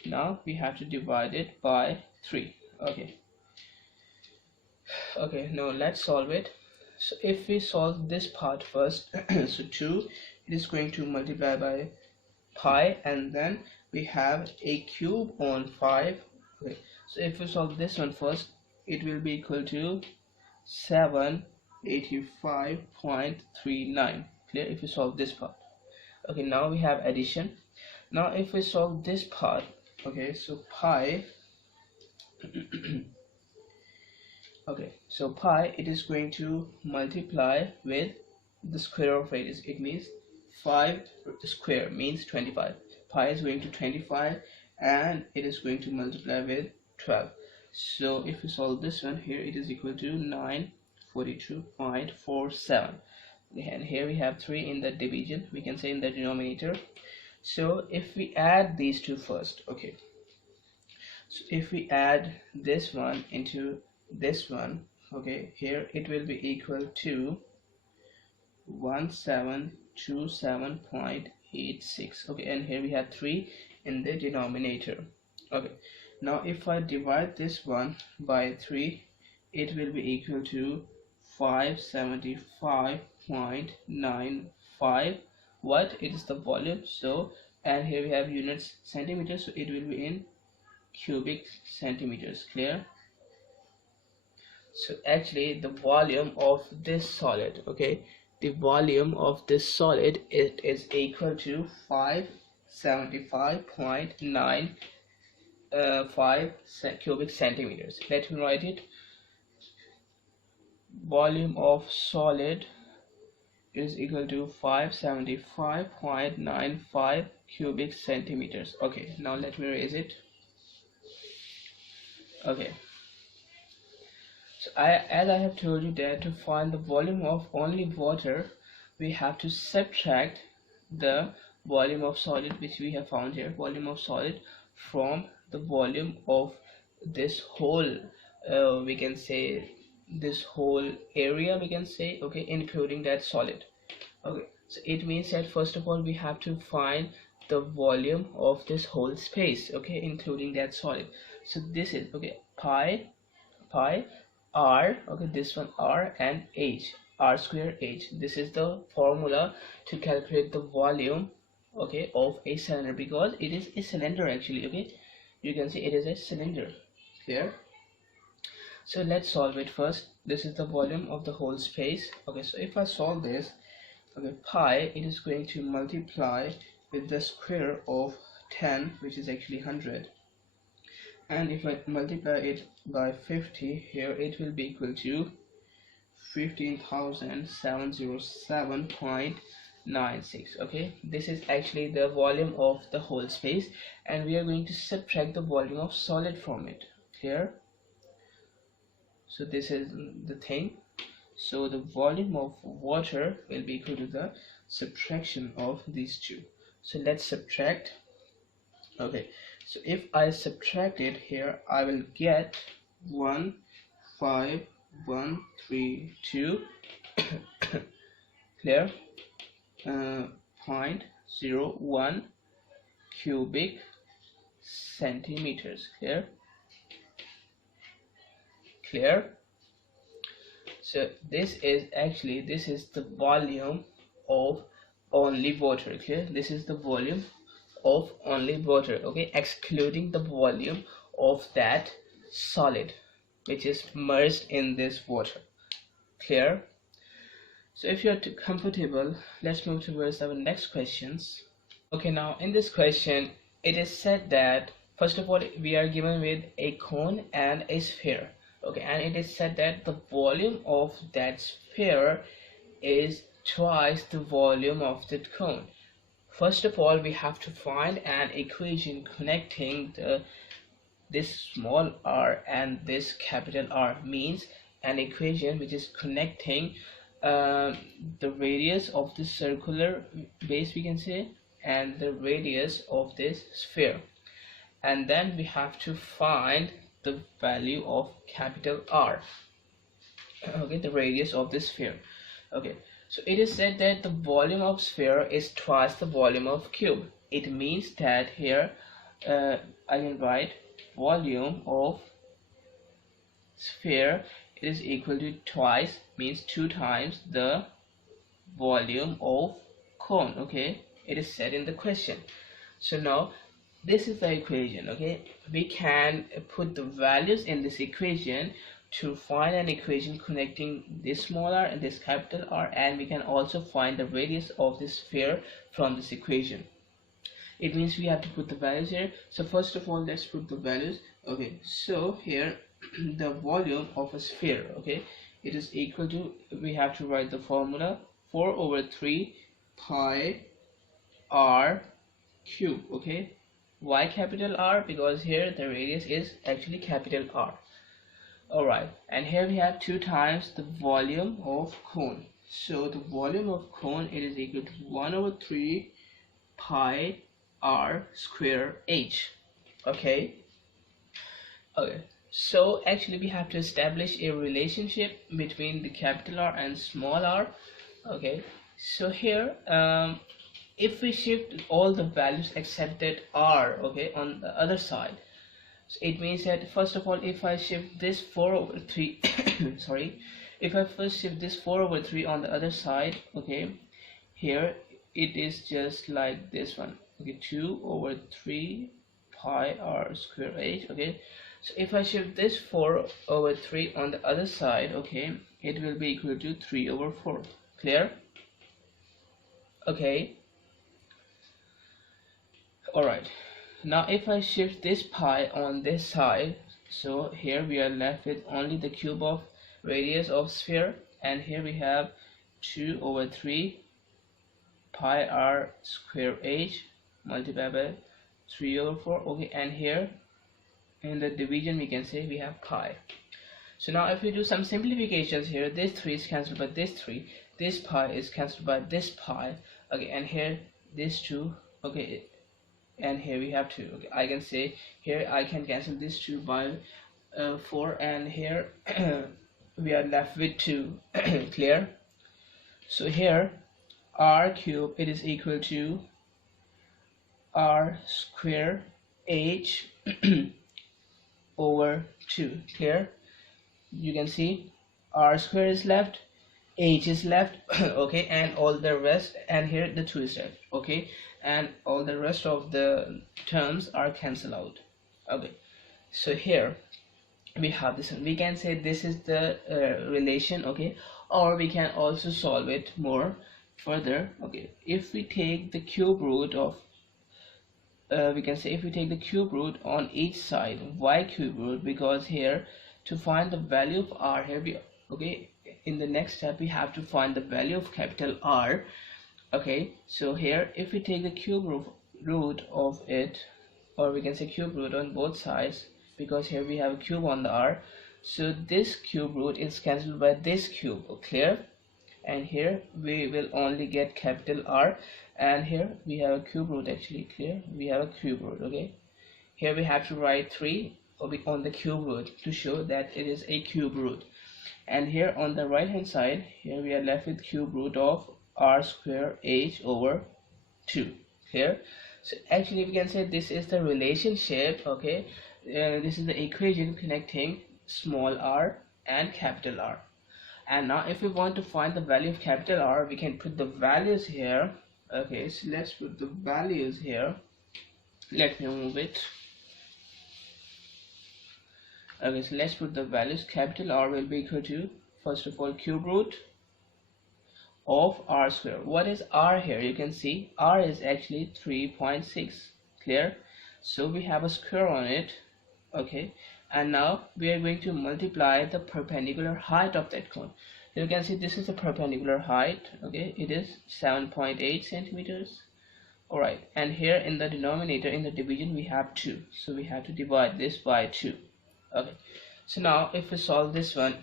now we have to divide it by 3. Okay, now let's solve it. So if we solve this part first, so 2, it is going to multiply by pi, and then we have a cube on 5. Okay, so if we solve this one first, it will be equal to 785.39. Clear? If we solve this part. Okay, now we have addition. Now if we solve this part, okay, so pi okay, so pi, it is going to multiply with the square of radius. It means 5 square means 25. Pi is going to 25, and it is going to multiply with 12. So if we solve this one, here it is equal to 942.47. And here we have 3 in the division, we can say in the denominator. So if we add these two first, okay, so if we add this one into this one, okay, here it will be equal to 1727.86. okay, and here we have 3 in the denominator. Okay, now if I divide this one by 3, it will be equal to 575.95. what? It is the volume. So, and here we have units centimeters, so it will be in cubic centimeters. Clear? So actually the volume of this solid, okay, the volume of this solid, it is equal to 575.95 cubic centimeters. Let me write it. Volume of solid is equal to 575.95 cubic centimeters. Okay, now let me raise it. Okay, so as I have told you that to find the volume of only water, we have to subtract the volume of solid, which we have found here, volume of solid, from the volume of this whole we can say this whole area, we can say, okay, including that solid. Okay, so it means that first of all we have to find the volume of this whole space, okay, including that solid. So this is, okay, pi r, okay, this one r, and h, r square h. This is the formula to calculate the volume, okay, of a cylinder, because it is a cylinder actually. Okay, you can see it is a cylinder. Clear? So let's solve it first. This is the volume of the whole space. Okay, so if I solve this, okay, pi, it is going to multiply with the square of 10, which is actually 100, and if I multiply it by 50, here it will be equal to 15,707.96. okay, this is actually the volume of the whole space, and we are going to subtract the volume of solid from it. Clear? So this is the thing. So the volume of water will be equal to the subtraction of these two. So let's subtract. Okay, so if I subtract it here, I will get 15132 clear, 0.01 cubic centimeters. Clear. So this is the volume of only water. Clear. This is the volume of only water, okay, excluding the volume of that solid which is merged in this water. Clear. So if you're comfortable, let's move towards our next questions. Okay, now in this question it is said that first of all we are given with a cone and a sphere, okay, and it is said that the volume of that sphere is twice the volume of that cone. First of all, we have to find an equation connecting this small r and this capital R, means an equation which is connecting the radius of the circular base, we can say, and the radius of this sphere, and then we have to find the value of capital R, okay, the radius of this sphere. Okay, so it is said that the volume of sphere is twice the volume of cube. It means that here I can write volume of sphere is equal to twice, means 2 times the volume of cone. Okay, it is said in the question. So now this is the equation. Okay, we can put the values in this equation to find an equation connecting this small r and this capital R, and we can also find the radius of this sphere from this equation. It means we have to put the values here. So first of all, let's put the values. Okay, so here the volume of a sphere, okay, it is equal to, we have to write the formula 4/3 pi r cube. Okay, why capital R? Because here the radius is actually capital R. Alright, and here we have 2 times the volume of cone. So the volume of cone, it is equal to 1/3 pi r square h. Okay, so actually we have to establish a relationship between the capital R and small r. Okay, so here if we shift all the values except that r, okay, on the other side, so it means that first of all, if I shift this 4/3 sorry, if I first shift this 4/3 on the other side, okay, here it is just like this one, okay, 2/3 pi r square h. Okay, so if I shift this 4/3 on the other side, okay, it will be equal to 3/4. Clear? Okay, alright, now if I shift this pi on this side, so here we are left with only the cube of radius of sphere, and here we have 2/3 pi r square h multiplied by 3/4. Okay, and here in the division we can say we have pi. So now if we do some simplifications here, this 3 is cancelled by this 3, this pi is cancelled by this pi, okay, and here this 2, okay, and here we have 2. Okay, I can say here I can cancel this 2 by 4, and here we are left with 2. Clear? So here r cube, it is equal to r square h over 2. Clear? You can see r square is left, h is left, okay, and all the rest, and here the 2 is left, okay, and all the rest of the terms are cancelled out. Okay, so here we have this one. We can say this is the relation, okay, or we can also solve it more further. Okay, if we take the cube root of we can say if we take the cube root on each side, why cube root? Because here to find the value of r, here we, okay, in the next step we have to find the value of capital R. Okay, so here if we take the cube root of it, or we can say cube root on both sides, because here we have a cube on the r, so this cube root is cancelled by this cube. Clear? And here we will only get capital R, and here we have a cube root. Actually, clear, we have a cube root. Okay, here we have to write 3 on the cube root to show that it is a cube root, and here on the right hand side, here we are left with cube root of r square h over 2. Here, So actually we can say this is the relationship, okay. This is the equation connecting small r and capital R. And now if we want to find the value of capital R, we can put the values here. Okay, so let's put the values here. Let me remove it. Okay, so let's put the values. Capital R will be equal to, first of all, cube root of r square. What is r here? You can see r is actually 3.6. Clear? So we have a square on it. Okay, and now we are going to multiply the perpendicular height of that cone. You can see this is the perpendicular height. Okay, it is 7.8 centimeters. Alright, and here in the denominator, in the division, we have 2, so we have to divide this by 2. Okay, so now if we solve this one,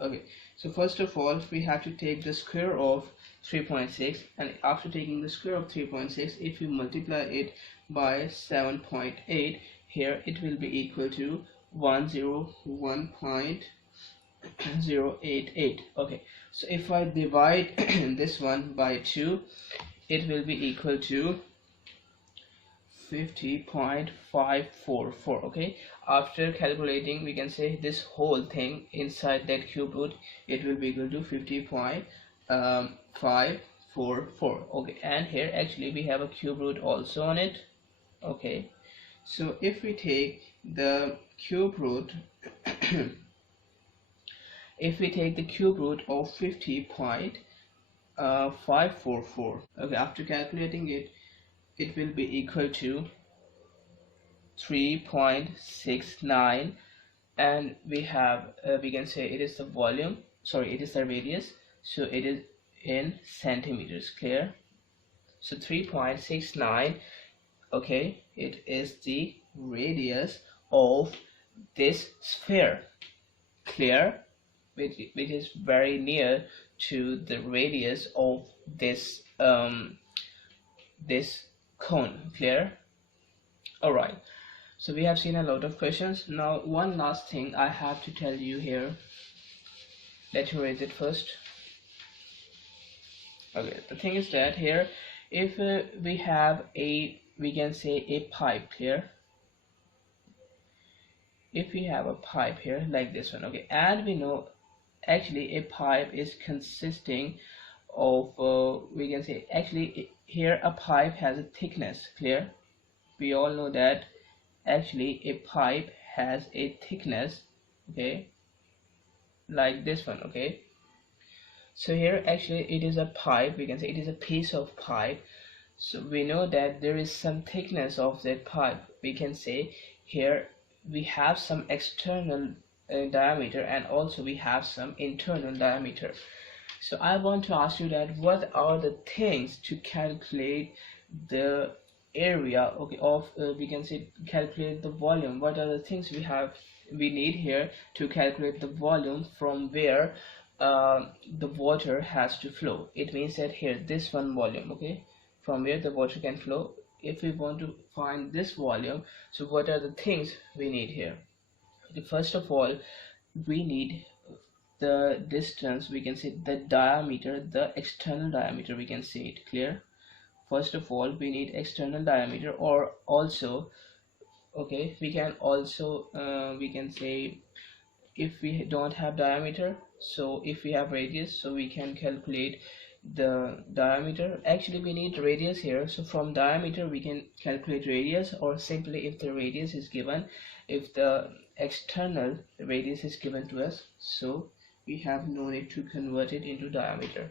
okay, so first of all we have to take the square of 3.6, and after taking the square of 3.6, if you multiply it by 7.8, here it will be equal to 101.088. Okay, so if I divide this one by 2, it will be equal to 50.544. okay, after calculating, we can say this whole thing inside that cube root, it will be equal to 50.544. okay, and here actually we have a cube root also on it. Okay, so if we take the cube root if we take the cube root of 50.544, okay, after calculating it, it will be equal to 3.69, and we have we can say it is the volume, sorry, it is the radius, so it is in centimeters. Clear? So 3.69, okay, it is the radius of this sphere. Clear? Which is very near to the radius of this this cone. Clear? All right, so we have seen a lot of questions. Now one last thing I have to tell you here. Let me raise it first. Okay, the thing is that here, if we have a, we can say a pipe here, if we have a pipe here like this one, okay, and we know actually a pipe is consisting of we can say actually here a pipe has a thickness. Clear? We all know that actually a pipe has a thickness, okay, like this one. Okay, so here actually it is a pipe, we can say it is a piece of pipe, so we know that there is some thickness of that pipe. We can say here we have some external diameter, and also we have some internal diameter. So I want to ask you that what are the things to calculate the area, okay, of we can say calculate the volume. What are the things we need here to calculate the volume from where the water has to flow? It means that here this one volume, okay, from where the water can flow. If we want to find this volume, so what are the things we need here? First of all, we need the distance, we can say the diameter, the external diameter, we can say it. Clear? First of all, we need external diameter, or also, okay, we can also we can say if we don't have diameter, so if we have radius, so we can calculate the diameter. Actually we need radius here, so from diameter we can calculate radius, or simply if the radius is given, if the external radius is given to us, so we have no need to convert it into diameter.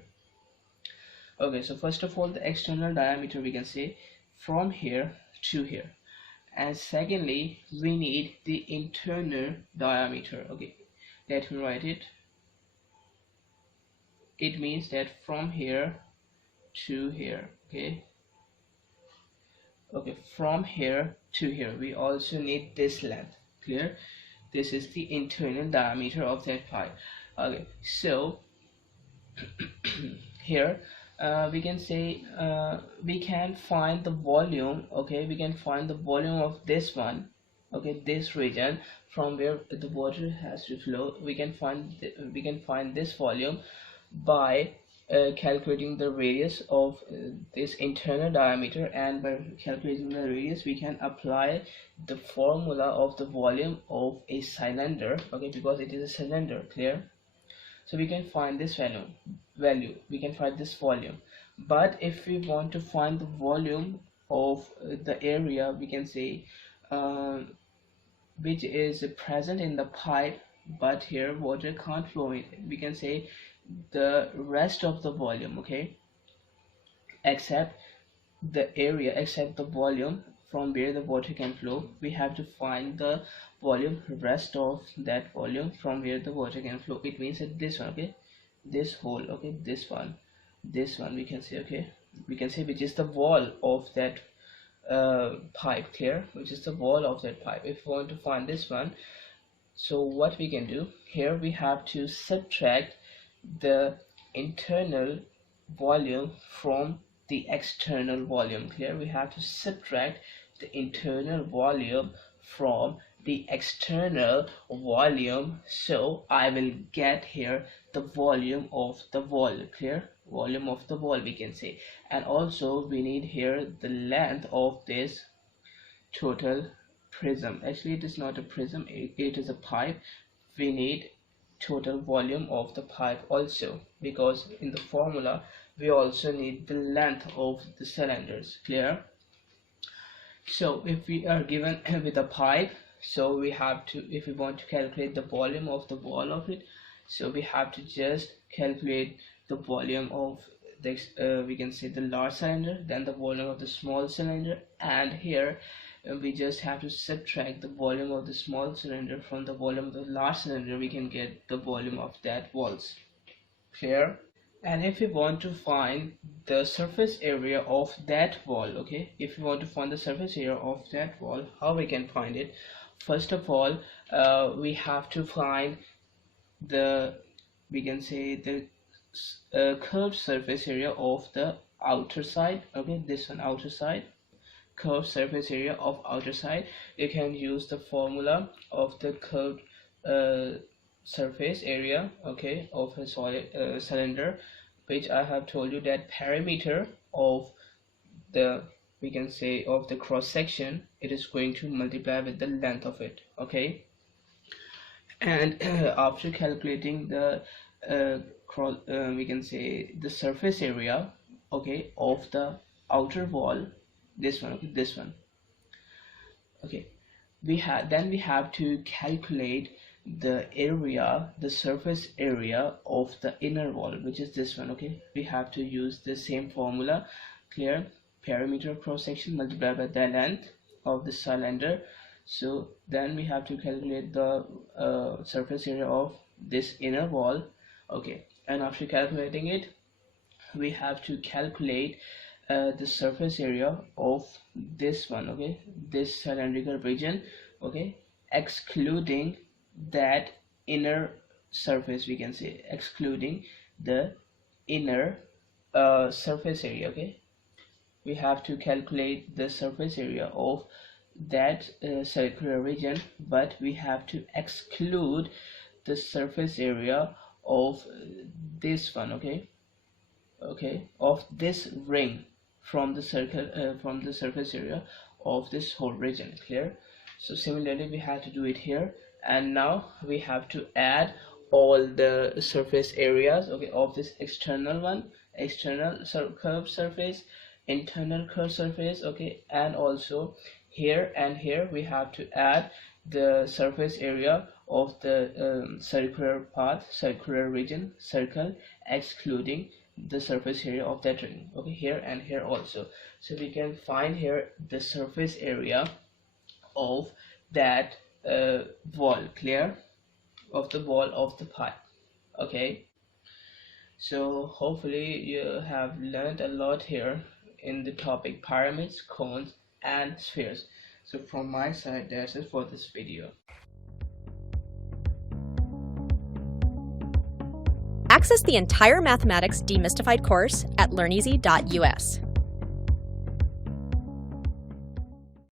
Okay, so first of all the external diameter we can say from here to here, and secondly we need the internal diameter. Okay, let me write it. It means that from here to here. Okay, okay, from here to here we also need this length. Clear? This is the internal diameter of that pipe. Okay, so here we can say we can find the volume. Okay, we can find the volume of this one, okay, this region from where the water has to flow. We can find this volume by calculating the radius of this internal diameter, and by calculating the radius we can apply the formula of the volume of a cylinder, okay, because it is a cylinder, clear? So we can find this value, we can find this volume. But if we want to find the volume of the area, we can say which is present in the pipe, but here water can't flow in, we can say the rest of the volume, okay, except the area, except the volume from where the water can flow. We have to find the volume, rest of that volume from where the water can flow. It means that this one, okay, this whole, okay, this one we can say, okay, we can say which is the wall of that pipe, clear, which is the wall of that pipe. If we want to find this one, so what we can do here, we have to subtract the internal volume from the external volume, clear? We have to subtract the internal volume from the external volume, so I will get here the volume of the wall, clear? Volume of the wall, we can say. And also we need here the length of this total prism. Actually it is not a prism, it is a pipe. We need total volume of the pipe also, because in the formula we also need the length of the cylinders, clear? So if we are given with a pipe, so we have to, if we want to calculate the volume of the wall of it, so we have to just calculate the volume of this, we can say the large cylinder, then the volume of the small cylinder, and here we just have to subtract the volume of the small cylinder from the volume of the large cylinder. We can get the volume of that walls, clear? And if we want to find the surface area of that wall, okay, if we want to find the surface area of that wall, how we can find it? First of all, we have to find the, we can say the curved surface area of the outer side, okay, this one, outer side, curved surface area of outer side. You can use the formula of the curved surface area, okay, of a solid cylinder, which I have told you that perimeter of the, we can say, of the cross section, it is going to multiply with the length of it, okay? And after calculating the we can say the surface area, okay, of the outer wall, this one, okay, this one, okay, we have to calculate the area, the surface area of the inner wall, which is this one, okay. We have to use the same formula, clear? Perimeter cross section multiplied by the length of the cylinder. So then we have to calculate the surface area of this inner wall, okay. And after calculating it, we have to calculate the surface area of this one, okay, this cylindrical region, okay, excluding that inner surface, we can say, excluding the inner surface area, okay. We have to calculate the surface area of that circular region, but we have to exclude the surface area of this one, okay, okay, of this ring from the circle, from the surface area of this whole region, clear? So similarly we have to do it here. And now we have to add all the surface areas, okay, of this external one, external curved surface, internal curved surface, okay, and also here and here we have to add the surface area of the circular path, circular region, circle, excluding the surface area of that ring, okay, here and here also. So we can find here the surface area of that wall, clear? Of the wall of the pipe, okay. So hopefully you have learned a lot here in the topic pyramids, cones and spheres. So from my side, that's it for this video. Access the entire Mathematics Demystified course at learneasy.us.